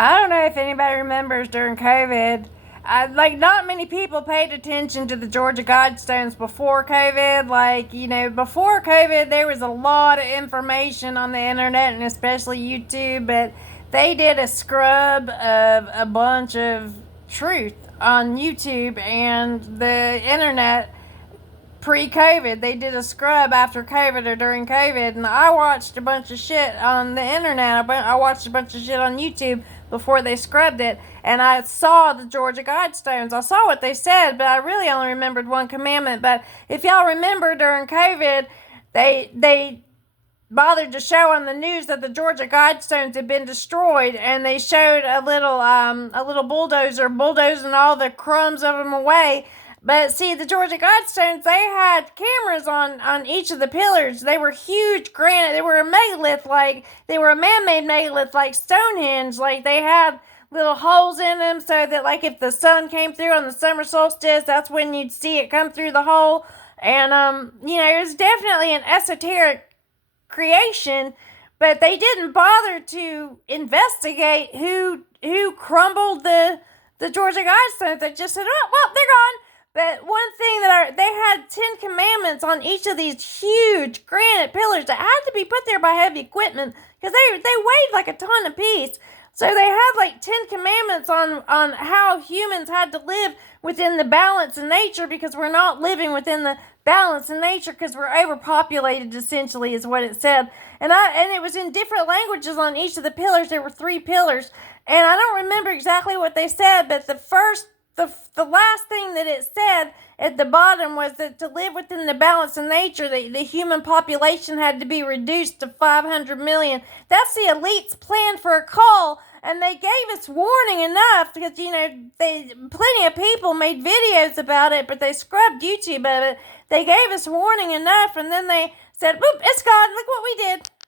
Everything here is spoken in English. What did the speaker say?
I don't know if anybody remembers during COVID. Not many people paid attention to the Georgia Guidestones before COVID. Before COVID, there was a lot of information on the internet and especially YouTube, but they did a scrub of a bunch of truth on YouTube and the internet pre-COVID. They did a scrub after COVID or during COVID, and I watched a bunch of shit on the internet. I watched a bunch of shit on YouTube before they scrubbed it, and I saw the Georgia Guidestones. I saw what they said, but I really only remembered one commandment. But if y'all remember during COVID, they bothered to show on the news that the Georgia Guidestones had been destroyed, and they showed a little bulldozer bulldozing all the crumbs of them away. But see, the Georgia Guidestones, they had cameras on each of the pillars. They were huge granite. They were a megalith, they were a man-made megalith like Stonehenge. Like, they had little holes in them so that, like, if the sun came through on the summer solstice, that's when you'd see it come through the hole. And, it was definitely an esoteric creation, but they didn't bother to investigate who crumbled the Georgia Guidestones. They just said, "Oh, well, they're gone." But one thing they had 10 commandments on each of these huge granite pillars that had to be put there by heavy equipment because they weighed like a ton apiece. So they had like 10 commandments on how humans had to live within the balance of nature, because we're not living within the balance of nature because we're overpopulated, essentially, is what it said. And it was in different languages on each of the pillars. There were 3 pillars. And I don't remember exactly what they said, but the last thing that it said at the bottom was that to live within the balance of nature, the human population had to be reduced to 500 million. That's the elite's plan for a cull, and they gave us warning enough because, plenty of people made videos about it, but they scrubbed YouTube of it. They gave us warning enough, and then they said, "Boop, it's gone. Look what we did."